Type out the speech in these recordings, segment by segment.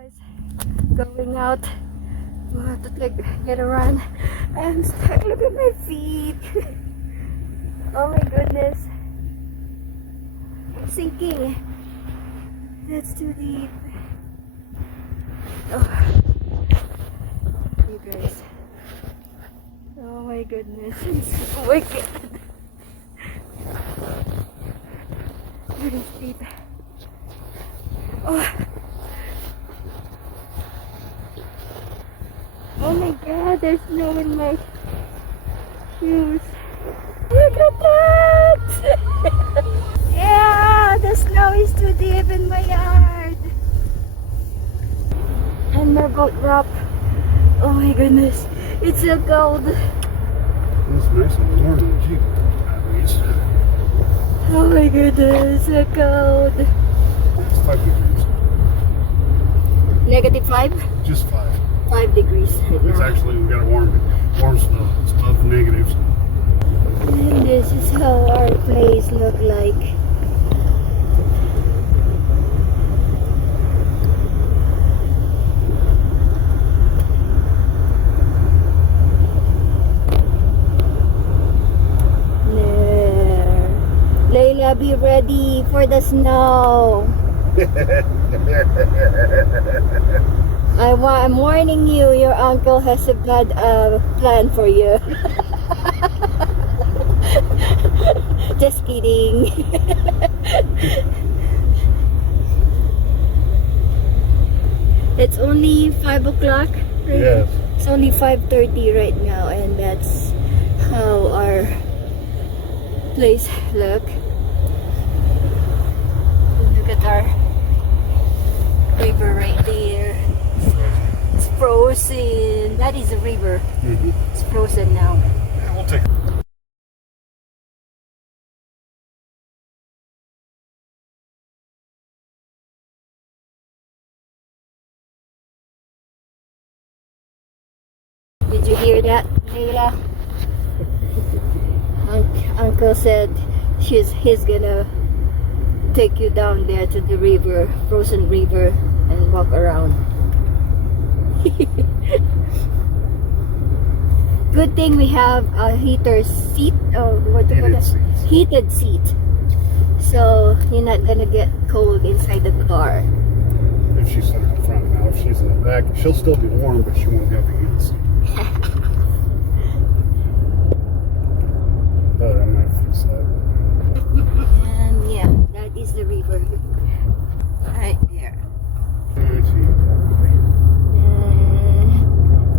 guys, going out. We'll have to get a run. I'm stuck. Look at my feet. Oh my goodness. I'm sinking. That's too deep. Oh. You guys. Oh my goodness. I'm so wicked. Really deep. Oh. Oh my god, there's snow in my shoes. Look at that! Yeah, the snow is too deep in my yard. And my boat wrap. Oh my goodness, it's so cold. It's nice and warm in the Jeep, at least. Oh my goodness, so cold. It's 5 degrees. -5? Just 5. 5 degrees right It's now. actually, we got a warm snow. It's above negatives. And this is how our place look like. There. Layla, be ready for the snow. I'm warning you, your uncle has a bad plan for you. Just kidding. It's only 5 o'clock. Right? Yes. It's only 5:30 right now, and that's how our place look. Look at our river right there. It's frozen. That is a river. Mm-hmm. It's frozen now. Yeah, we'll take it. Did you hear that, Layla? Uncle said he's gonna take you down there to the river, frozen river, and walk around. Good thing we have a heater seat. Oh, what do you call that? Heated seat. So you're not gonna get cold inside the car. If she's sitting in front now, if she's in the back, she'll still be warm, but she won't have the heat seat. But I might fix that. And yeah, that is the river. Right there.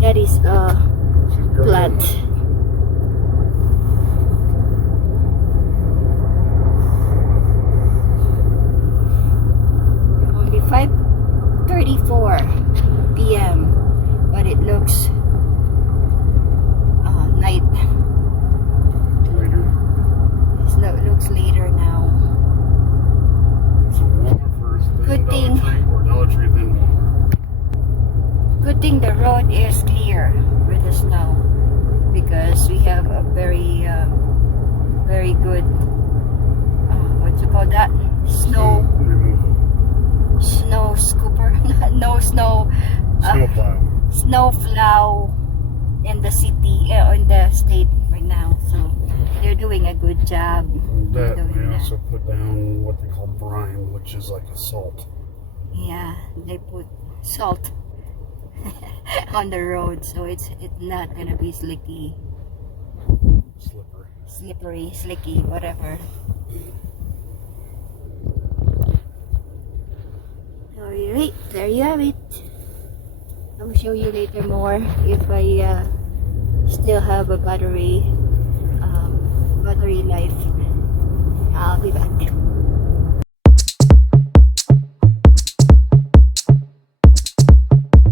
That is a plant. Only 5:34 p.m. but it looks night. Later. It looks later now. So Walmart first, then Good thing. Dollar Tree, or Dollar Tree, then Walmart. Good thing the road is clear with the snow, because we have a very good what you call that, snow scooper. No snow Snow plow. plow in the city, in the state right now, so they're doing a good job. That doing they that. also put down what they call brine, which is like a salt. Yeah, they put salt on the road, so it's not gonna be slicky, slippery, slicky, whatever. Alright, there you have it. I'll show you later more if I still have a battery life.